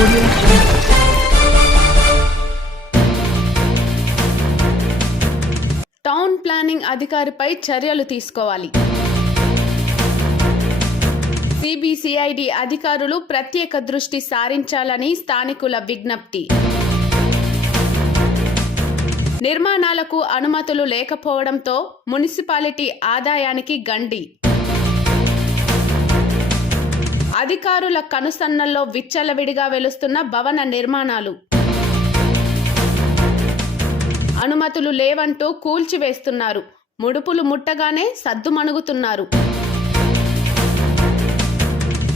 Town planning అధికారిపై చర్యలు తీసుకోవాలి. CBCID అధికారులు ప్రత్యేక దృష్టి సారించాలని స్థానికుల విజ్ఞప్తి. నిర్మాణాలకు అనుమతులు లేకపోవడంతో మున్సిపాలిటీ ఆదాయానికి గండి. అధికారుల కనుసన్నల్లో విచ్చలవిడిగా వెలుస్తున్న భవన నిర్మాణాలు. అనుమతులు లేవంటూ కూల్చివేస్తున్నారు. ముడుపులు ముట్టగానే సద్దుమణుగుతున్నారు.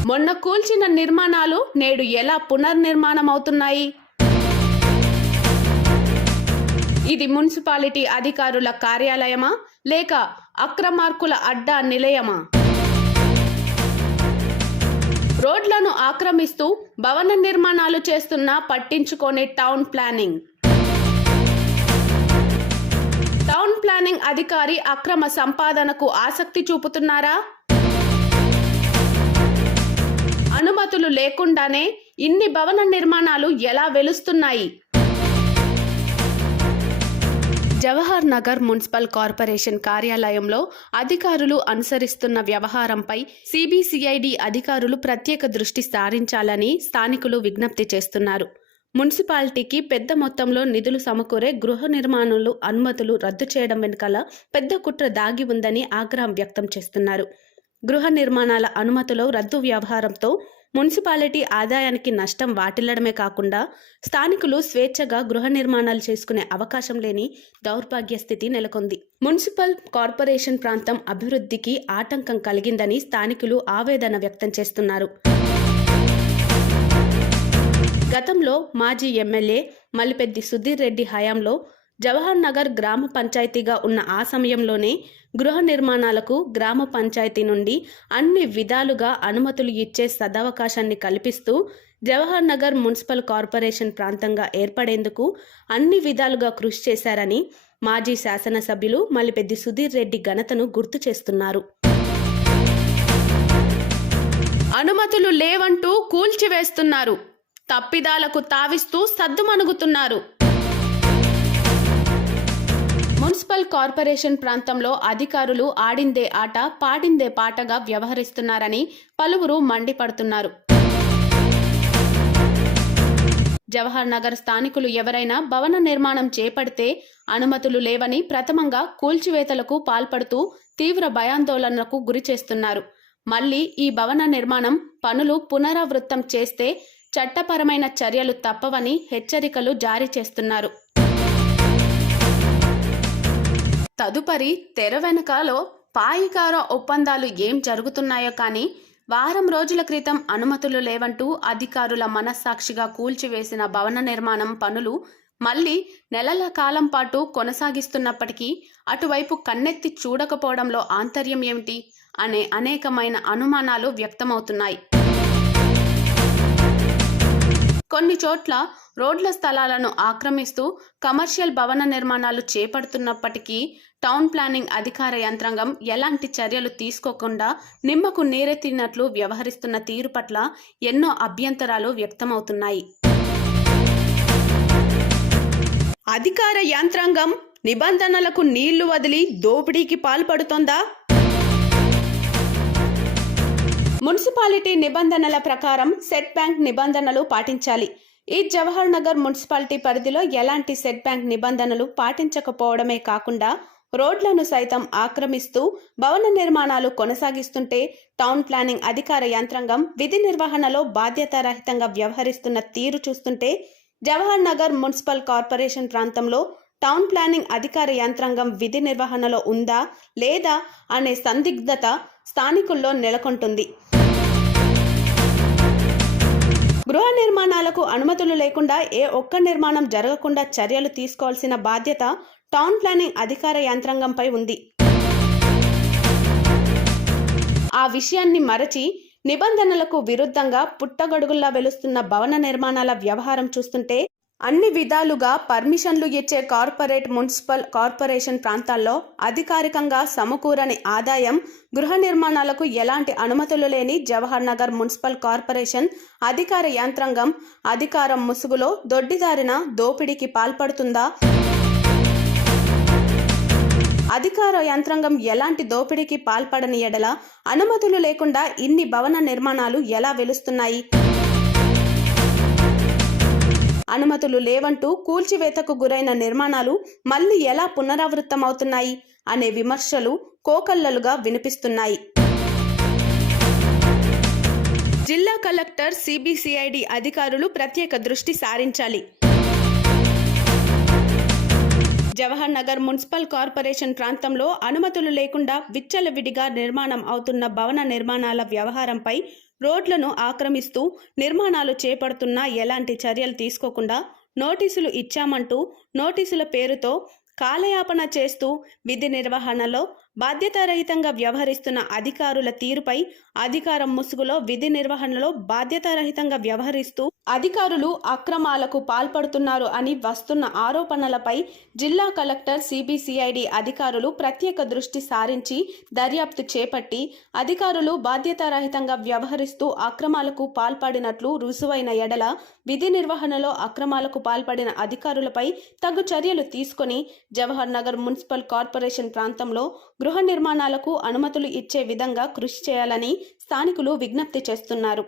మొన్న కూల్చిన నిర్మాణాలు నేడు ఎలా పునర్నిర్మాణం అవుతున్నాయి ఇది మున్సిపాలిటీ అధికారుల కార్యాలయమా? లేక అక్రమార్కుల అడ్డా నిలయమా? రోడ్లను ఆక్రమిస్తూ భవన నిర్మాణాలు చేస్తున్న పట్టించుకోని టౌన్ ప్లానింగ్. టౌన్ ప్లానింగ్ అధికారి అక్రమ సంపాదనకు ఆసక్తి చూపుతున్నారా? అనుమతులు లేకుండానే ఇన్ని భవన నిర్మాణాలు ఎలా వెలుస్తున్నాయి? జవహర్ నగర్ మున్సిపల్ కార్పొరేషన్ కార్యాలయంలో అధికారులు అనుసరిస్తున్న వ్యవహారంపై సిబిసిఐడి అధికారులు ప్రత్యేక దృష్టి సారించాలని స్థానికులు విజ్ఞప్తి చేస్తున్నారు. మున్సిపాలిటీకి పెద్ద మొత్తంలో నిధులు సమకూరే గృహ నిర్మాణాలు అనుమతులు రద్దు చేయడం వెనుకల పెద్ద కుట్ర దాగి ఉందని ఆగ్రహం వ్యక్తం చేస్తున్నారు. గృహ నిర్మాణాల అనుమతులు రద్దు వ్యవహారంతో మున్సిపాలిటీ ఆదాయానికి నష్టం వాటిల్లడమే కాకుండా స్థానికులు స్వేచ్ఛగా గృహ నిర్మాణాలు చేసుకునే అవకాశం లేని దౌర్భాగ్య స్థితి నెలకొంది. మున్సిపల్ కార్పొరేషన్ ప్రాంతం అభివృద్ధికి ఆటంకం కలిగిందని స్థానికులు ఆవేదన వ్యక్తం చేస్తున్నారు. గతంలో మాజీ ఎమ్మెల్యే మల్లిపెద్ది సుధీర్ రెడ్డి హయాంలో జవహర్ నగర్ గ్రామ పంచాయతీగా ఉన్న ఆ సమయంలోనే గృహ నిర్మాణాలకు గ్రామ పంచాయతీ నుండి అన్ని విధాలుగా అనుమతులు ఇచ్చే సదవకాశాన్ని కల్పిస్తూ జవహర్ నగర్ మున్సిపల్ కార్పొరేషన్ ప్రాంతంగా ఏర్పడేందుకు అన్ని విధాలుగా కృషి చేశారని మాజీ శాసనసభ్యులు మల్లిపెద్ది సుధీర్ రెడ్డి ఘనతను గుర్తు చేస్తున్నారు. అనుమతులు లేవంటూ కూల్చివేస్తున్నారు. తప్పిదాలకు తావిస్తూ సద్దుమణుగుతున్నారు. మున్సిపల్ కార్పొరేషన్ ప్రాంతంలో అధికారులు ఆడిందే ఆట పాడిందే పాటగా వ్యవహరిస్తున్నారని పలువురు మండిపడుతున్నారు. జవహర్ నగర్ స్థానికులు ఎవరైనా భవన నిర్మాణం చేపడితే అనుమతులు లేవని ప్రథమంగా కూల్చివేతలకు పాల్పడుతూ తీవ్ర భయాందోళనకు గురి చేస్తున్నారు. మళ్ళీ ఈ భవన నిర్మాణం పనులు పునరావృత్తం చేస్తే చట్టపరమైన చర్యలు తప్పవని హెచ్చరికలు జారీ చేస్తున్నారు. తదుపరి తెర వెనుకలో పాయికార ఒప్పందాలు ఏం జరుగుతున్నాయో కానీ వారం రోజుల క్రితం అనుమతులు లేవంటూ అధికారుల మనస్సాక్షిగా కూల్చివేసిన భవన నిర్మాణం పనులు మళ్ళీ నెలల కాలం పాటు కొనసాగిస్తున్నప్పటికీ అటువైపు కన్నెత్తి చూడకపోవడంలో ఆంతర్యం ఏమిటి అనే అనేకమైన అనుమానాలు వ్యక్తమవుతున్నాయి. కొన్ని చోట్ల రోడ్ల స్థలాలను ఆక్రమిస్తూ కమర్షియల్ భవన నిర్మాణాలు చేపడుతున్నప్పటికీ టౌన్ ప్లానింగ్ అధికార యంత్రాంగం ఎలాంటి చర్యలు తీసుకోకుండా నిమ్మకు నీరెత్తినట్లు వ్యవహరిస్తున్న తీరు పట్ల ఎన్నో అభ్యంతరాలు వ్యక్తమవుతున్నాయి. అధికార యంత్రాంగం నిబంధనలకు నీళ్ళు వదిలి దోపిడీకి పాల్పడుతోందా? మున్సిపాలిటీ నిబంధనల ప్రకారం సెట్ బ్యాంక్ నిబంధనలు పాటించాలి. ఈ జవహర్ నగర్ మున్సిపాలిటీ పరిధిలో ఎలాంటి సెట్ బ్యాంక్ నిబంధనలు పాటించకపోవడమే కాకుండా రోడ్లను సైతం ఆక్రమిస్తూ భవన నిర్మాణాలు కొనసాగిస్తుంటే టౌన్ ప్లానింగ్ అధికార యంత్రాంగం విధి నిర్వహణలో బాధ్యతారహితంగా వ్యవహరిస్తున్న తీరు చూస్తుంటే జవహర్ నగర్ మున్సిపల్ కార్పొరేషన్ ప్రాంతంలో టౌన్ ప్లానింగ్ అధికార యంత్రాంగం విధి నిర్వహణలో ఉందా లేదా అనే సందిగ్ధత స్థానికుల్లో నెలకొంటుంది. గృహ నిర్మాణాలకు అనుమతులు లేకుండా ఏ ఒక్క నిర్మాణం జరగకుండా చర్యలు తీసుకోవాల్సిన బాధ్యత టౌన్ ప్లానింగ్ అధికార యంత్రాంగంపై ఉంది. ఆ విషయాన్ని మరచి నిబంధనలకు విరుద్ధంగా పుట్టగొడుగుల్లా వెలుస్తున్న భవన నిర్మాణాల వ్యవహారం చూస్తుంటే అన్ని విధాలుగా పర్మిషన్లు ఇచ్చే కార్పొరేట్ మున్సిపల్ కార్పొరేషన్ ప్రాంతాల్లో అధికారికంగా సమకూరని ఆదాయం గృహ నిర్మాణాలకు ఎలాంటి అనుమతులు లేని జవహర్ నగర్ మున్సిపల్ కార్పొరేషన్ అధికార యంత్రాంగం అధికారం ముసుగులో దొడ్డిదారిన దోపిడీకి పాల్పడుతుందా? అధికార యంత్రాంగం ఎలాంటి దోపిడీకి పాల్పడని ఎడల అనుమతులు లేకుండా ఇన్ని భవన నిర్మాణాలు ఎలా వెలుస్తున్నాయి? అనుమతులు లేవంటూ కూల్చివేతకు గురైన నిర్మాణాలు మళ్ళీ ఎలా పునరావృతమవుతున్నాయి అనే విమర్శలు కోకల్లలుగా వినిపిస్తున్నాయి. జిల్లా కలెక్టర్ సిబిసిఐడి అధికారులు ప్రత్యేక దృష్టి సారించాలి. జవహర్ నగర్ మున్సిపల్ కార్పొరేషన్ ప్రాంతంలో అనుమతులు లేకుండా విచ్చలవిడిగా నిర్మాణం అవుతున్న భవన నిర్మాణాల వ్యవహారంపై రోడ్లను ఆక్రమిస్తూ నిర్మాణాలు చేపడుతున్నా ఎలాంటి చర్యలు తీసుకోకుండా నోటీసులు ఇచ్చామంటూ నోటీసుల పేరుతో కాలయాపన చేస్తూ విధి నిర్వహణలో బాధ్యతారహితంగా వ్యవహరిస్తున్న అధికారుల తీరుపై అధికారం ముసుగులో విధి నిర్వహణలో బాధ్యతారహితంగా వ్యవహరిస్తూ అధికారులు అక్రమాలకు పాల్పడుతున్నారు అని వస్తున్న ఆరోపణలపై జిల్లా కలెక్టర్ సిబిసిఐడి అధికారులు ప్రత్యేక దృష్టి సారించి దర్యాప్తు చేపట్టి అధికారులు బాధ్యతారహితంగా వ్యవహరిస్తూ అక్రమాలకు పాల్పడినట్లు రుజువైన ఎడల విధి నిర్వహణలో అక్రమాలకు పాల్పడిన అధికారులపై తగు చర్యలు తీసుకొని జవహర్ నగర్ మున్సిపల్ కార్పొరేషన్ ప్రాంతంలో గృహ నిర్మాణాలకు అనుమతులు ఇచ్చే విధంగా కృషి చేయాలని స్థానికులు విజ్ఞప్తి చేస్తున్నారు.